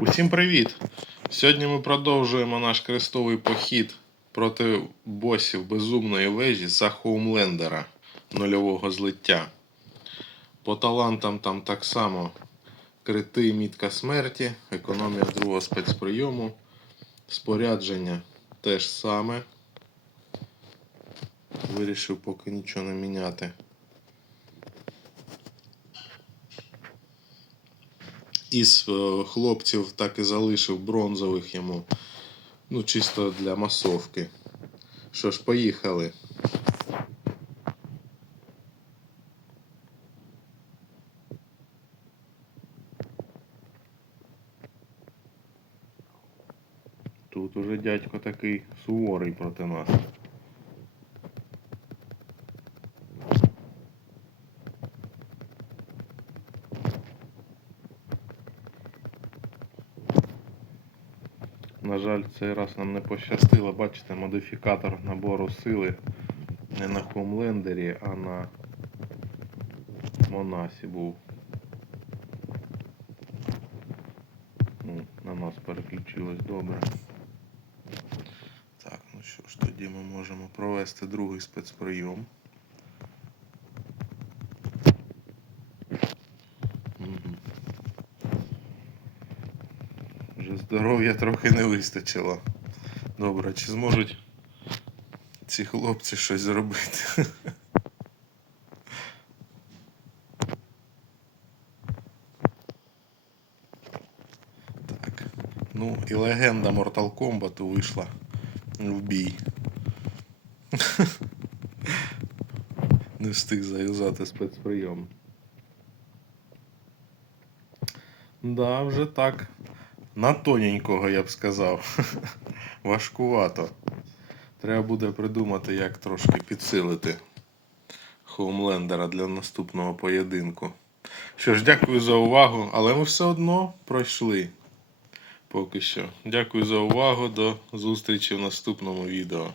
Усім привіт! Сьогодні ми продовжуємо наш крестовий похід проти босів безумної вежі за Хоумлендера нульового злиття. По талантам там так само крити, мітка смерті, економія другого спецприйому, спорядження теж саме. Вирішив поки нічого не міняти. Із е, хлопців так і залишив бронзових йому. Ну, чисто для масовки. Що ж, поїхали. Тут уже дядько такий суворий проти нас. На жаль, цей раз нам не пощастило. Бачите, модифікатор набору сили не на Хомлендері, а на Монасі був. Ну, на нас переключилось добре. Так, ну що ж, тоді ми можемо провести другий спецприйом. Здоров'я трохи не вистачило. Добре, чи зможуть ці хлопці щось зробити? Так. Ну і легенда Mortal Kombat вийшла в бій. Не встиг заюзати спецприйом. Да, вже так. На тоненького, я б сказав. Важкувато. Треба буде придумати, як трошки підсилити Хоумлендера для наступного поєдинку. Що ж, дякую за увагу, але ми все одно пройшли. Поки що. Дякую за увагу. До зустрічі в наступному відео.